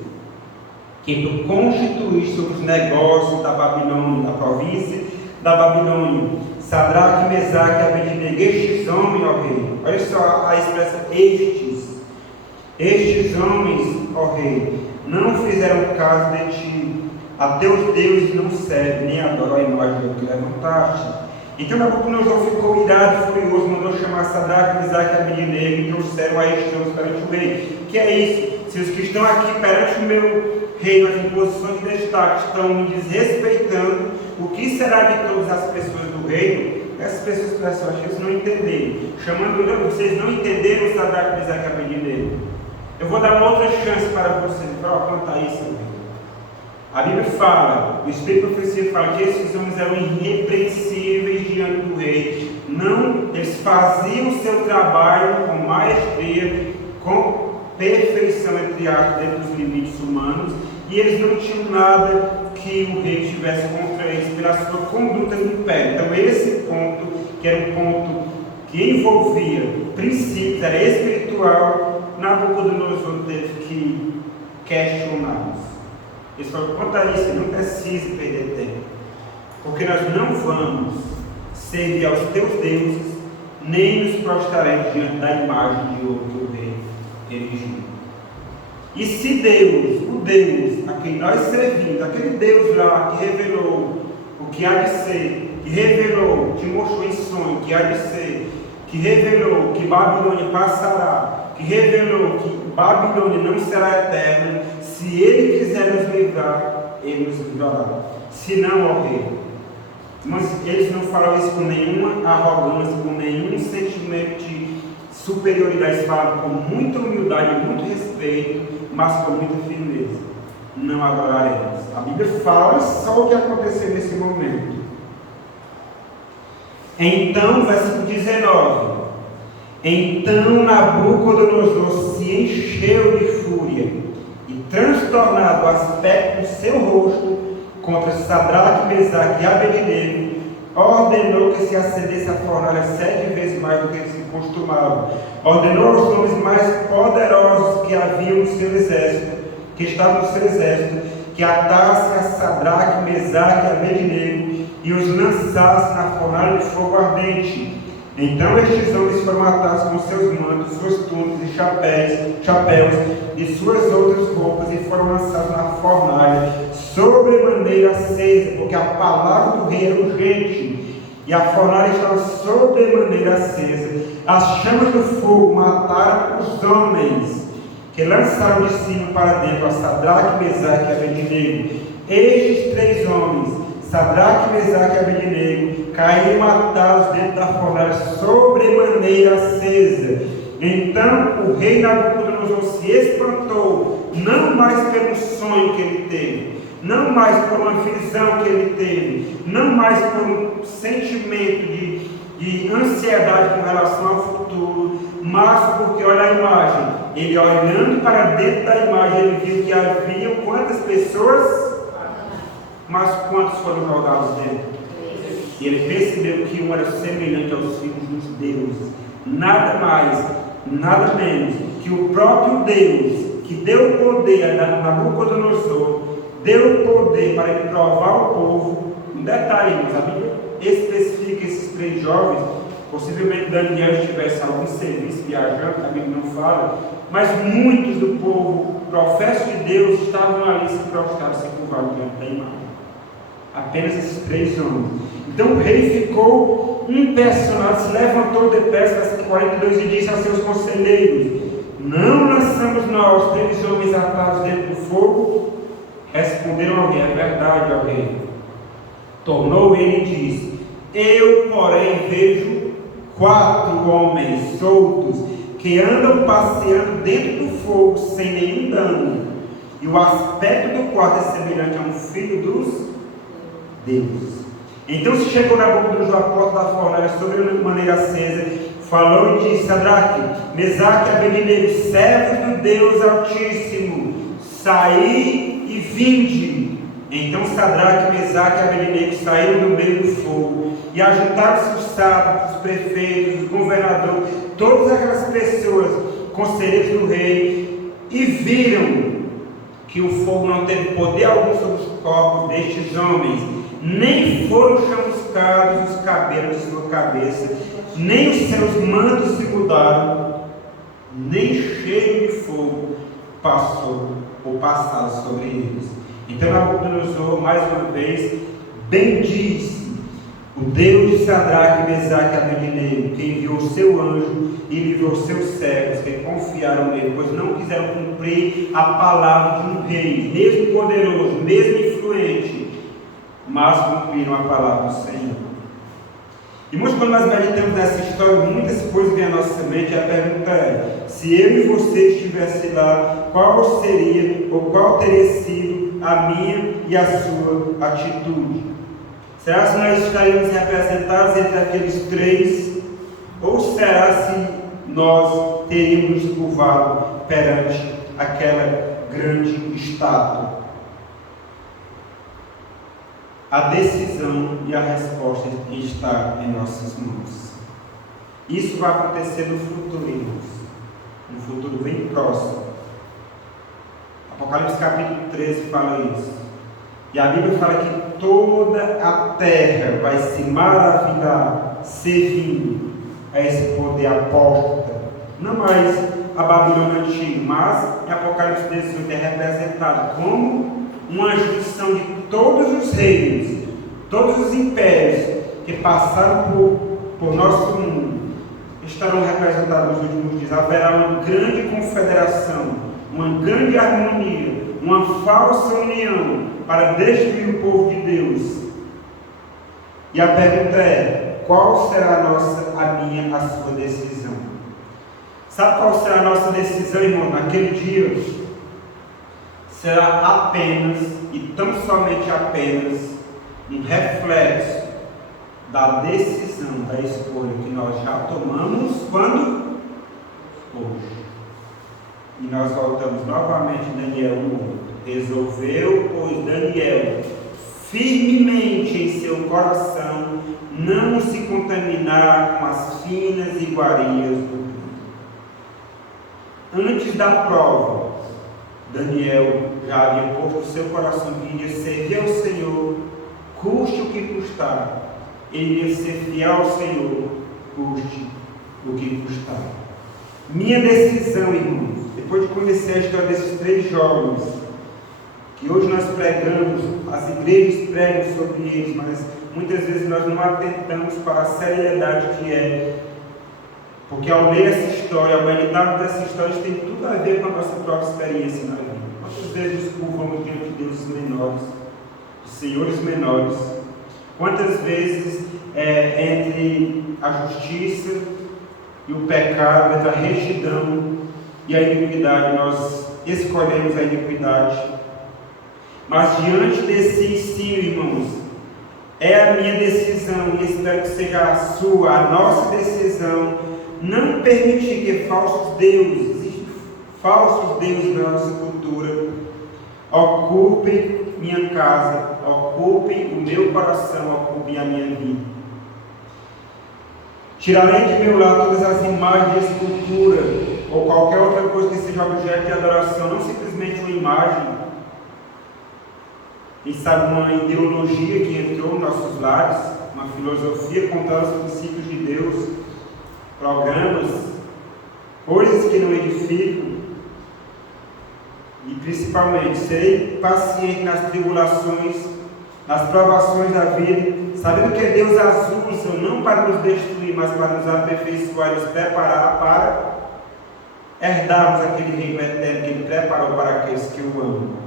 que tu constituíste sobre os negócios da Babilônia, da província da Babilônia, Sadraque, Mesaque e Abednego, estes homens, ó rei, olha só a expressão estes homens, ó rei, não fizeram caso de ti, a teus deuses não servem, nem adoram a imagem que levantaste. Então Nabucodonosor ficou irado e furioso, mandou chamar Sadraque, Mesaque e Abednego e trouxeram a estes homens perante o rei. Que é isso? Se os que estão aqui perante o meu reino, em posições de destaque, estão me desrespeitando, o que será de todas as pessoas do reino? Essas pessoas que vocês não entenderam, chamando, vocês não entenderam o Sadraque, Mesaque e Abednego. Eu vou dar uma outra chance para vocês, para apontar isso aqui. A Bíblia fala, o Espírito de Profecia fala que esses homens eram irrepreensíveis diante do rei. Não, eles faziam o seu trabalho com maestria, com perfeição, entre aspas, dentro dos limites humanos, e eles não tinham nada que o rei tivesse contra eles pela sua conduta no império. Então esse ponto, que era um ponto que envolvia princípios, era espiritual, Nabucodonosor teve que questioná-los. Eles falaram: quanto a isso, não precisa perder tempo, porque nós não vamos servir aos teus deuses, nem nos prostraremos diante da imagem de ouro que o rei erigiu. E se Deus, o Deus a quem nós servimos, aquele Deus lá que revelou o que há de ser, que revelou, te mostrou em sonho o que há de ser, que revelou que Babilônia passará, que revelou que Babilônia não será eterna, se Ele quiser nos livrar, Ele nos livrará. Se não, ó rei. Mas eles não falam isso com nenhuma arrogância, com nenhum sentimento de superioridade, eles falam com muita humildade, muito respeito, mas com muita firmeza. Não adoraremos. A Bíblia fala só o que aconteceu nesse momento. Então, versículo 19. Então Nabucodonosor se encheu de fúria e, transtornado o aspecto do seu rosto contra Sadraque, Mesaque e Abednego, ordenou que se acendesse a fornalha 7 vezes mais do que se costumava. Ordenou aos homens mais poderosos que haviam no seu exército, que estavam no seu exército, que atassem a Sadraque, Mesaque e Abednego e os lançassem na fornalha de fogo ardente. Então estes homens foram atados com seus mantos, suas túnicas e chapéus e suas outras roupas, e foram lançados na fornalha, sobremaneira acesa, porque a palavra do rei era urgente, e a fornalha estava sobremaneira acesa. As chamas do fogo mataram os homens, que lançaram de cima para dentro a Sadraque, Mesaque e Abednego. Estes 3 homens, Sadraque, Mesaque e Abednego, caíram matados dentro da fornalha sobremaneira acesa. Então o rei Nabucodonosor se espantou, não mais pelo sonho que ele teve, não mais por uma visão que ele teve, não mais por um sentimento de ansiedade com relação ao futuro, mas porque, olha a imagem, ele olhando para dentro da imagem, ele viu que havia quantas pessoas? Mas quantos foram jogados dentro? E ele percebeu que um era semelhante aos filhos dos deuses, nada mais, nada menos que o próprio Deus, que deu o poder a Nabucodonosor, deu o poder para ele provar o povo. Um detalhe, mas a Bíblia especifica esses 3 jovens. Possivelmente Daniel estivesse em algum serviço viajando, a Bíblia não fala, mas muitos do povo, profetas de Deus, estavam ali se prostrados, se curvados diante da imagem. Apenas esses 3 homens. Então o rei ficou impressionado, se levantou de pé, versículo 42, e disse a seus conselheiros: não lançamos nós 3 homens atados dentro do fogo? Responderam ao rei: é verdade, ó rei. Tornou ele e disse: eu, porém, vejo 4 homens soltos que andam passeando dentro do fogo sem nenhum dano, e o aspecto do quarto é semelhante a um filho dos deuses. Então se chegou Nabucodonosor à porta da fornalha sobremaneira acesa, falou e disse: Sadraque, Mesaque e Abednego, servos do Deus Altíssimo, saí e vinde. Então Sadraque, Mesaque e Abednego saíram do meio do fogo, e ajuntaram-se os sátrapas, os prefeitos, os governadores, todas aquelas pessoas, conselheiros do rei, e viram que o fogo não teve poder algum sobre os corpos destes homens, nem foram chamuscados os cabelos de sua cabeça, nem os seus mantos se mudaram, nem cheiro de fogo passou ou passado sobre eles. Então Nabucodonosor, mais uma vez, bendisse o Deus de Sadraque, Mesaque e Abednego, que enviou o seu anjo e livrou seus servos que confiaram nele, pois não quiseram cumprir a palavra de um rei, mesmo poderoso, mesmo influente, mas cumpriram a palavra do Senhor. Irmãos, quando nós meditamos nessa história, muitas coisas vêm à nossa mente, e a pergunta é: se eu e você estivesse lá, qual seria ou qual teria sido a minha e a sua atitude? Será que nós estaríamos representados entre aqueles 3? Ou será se nós teríamos nos curvado perante aquela grande estátua? A decisão e a resposta está em nossas mãos. Isso vai acontecer no futuro, irmãos. No futuro bem próximo. Apocalipse capítulo 13 fala isso. E a Bíblia fala que toda a terra vai se maravilhar servindo a esse poder apóstata. Não mais a Babilônia antiga, mas em Apocalipse 18 é representado como uma junção de todos os reinos, todos os impérios que passaram por nosso mundo, estarão representados nos últimos dias. Haverá uma grande confederação, uma grande harmonia, uma falsa união para destruir o povo de Deus. E a pergunta é: qual será a minha, a sua decisão? Sabe qual será a nossa decisão, irmão, naquele dia? Será apenas, e tão somente apenas, um reflexo da decisão, da escolha que nós já tomamos quando? Hoje. E nós voltamos novamente em Daniel 1. Resolveu, pois, Daniel, firmemente em seu coração, não se contaminar com as finas iguarias do mundo. Antes da prova, Daniel já havia posto no seu coração que iria servir ao Senhor, custe o que custar. Ele iria ser fiel ao Senhor, custe o que custar. Minha decisão, irmãos, depois de conhecer a história desses 3 jovens, que hoje nós pregamos, as igrejas pregam sobre eles, mas muitas vezes nós não atentamos para a seriedade que é. Porque ao ler essa história, ao meditar dessa história, isso tem tudo a ver com a nossa própria experiência na vida. Quantas vezes nos curvamos diante de deuses menores, de senhores menores? Quantas vezes entre a justiça e o pecado, entre a retidão e a iniquidade, nós escolhemos a iniquidade? Mas diante desse ensino, irmãos, é a minha decisão, e espero que seja a sua, a nossa decisão, não permitir que falsos deuses na nossa cultura, ocupem minha casa, ocupem o meu coração, ocupem a minha vida. Tirarei de meu lado todas as imagens de escultura ou qualquer outra coisa que seja objeto de adoração, não simplesmente uma imagem, e sabe, uma ideologia que entrou nos nossos lares, uma filosofia contando os princípios de Deus, programas, coisas que não edificam. E principalmente, serei paciente nas tribulações, nas provações da vida, sabendo que Deus as usa não para nos destruir, mas para nos aperfeiçoar e nos preparar para herdarmos aquele reino eterno que Ele preparou para aqueles que o amam.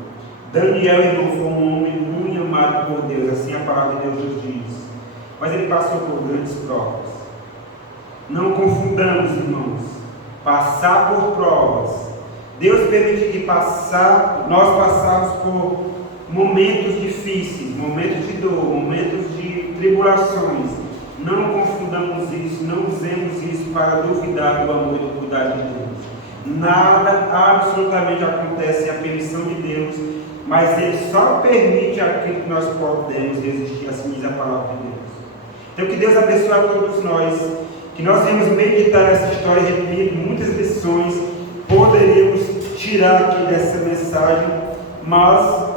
Daniel, irmão, foi um homem muito amado por Deus, assim a palavra de Deus nos diz. Mas ele passou por grandes provas. Não confundamos, irmãos, passar por provas. Deus permite que nós passamos por momentos difíceis, momentos de dor, momentos de tribulações. Não confundamos isso, não usemos isso para duvidar do amor e do cuidado de Deus. Nada absolutamente acontece sem a permissão de Deus, mas Ele só permite aquilo que nós podemos resistir, assim diz a palavra de Deus. Então que Deus abençoe a todos nós, que nós venhamos meditar nessa história, repito, muitas lições poderíamos tirar aqui dessa mensagem, mas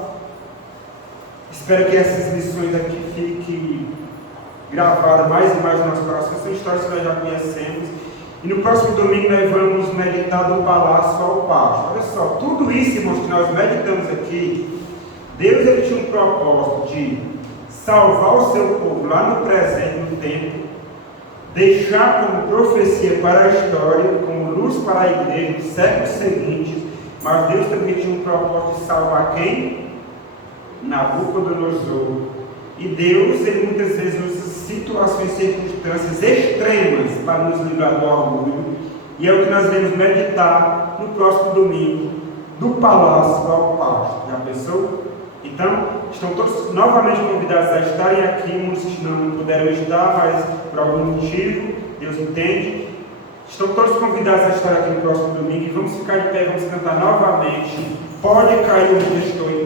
espero que essas lições aqui fiquem gravadas mais e mais no nosso coração. São histórias que nós já conhecemos. E no próximo domingo nós vamos meditar do palácio ao pasto. Olha só, tudo isso, irmãos, que nós meditamos aqui, Deus ele tinha um propósito de salvar o seu povo lá no presente, no tempo, deixar como profecia para a história, como luz para a igreja nos séculos seguintes, mas Deus também tinha um propósito de salvar quem? Nabucodonosor. E Deus, ele muitas vezes usa situações, circunstâncias extremas para nos livrar do orgulho. E é o que nós vamos meditar no próximo domingo, do palácio ao pasto. Já pensou? Então, estão todos novamente convidados a estarem aqui, muitos que não puderam estar, mas por algum motivo, Deus entende. Estão todos convidados a estar aqui no próximo domingo e vamos ficar de pé, vamos cantar novamente. Pode cair onde estou em paz.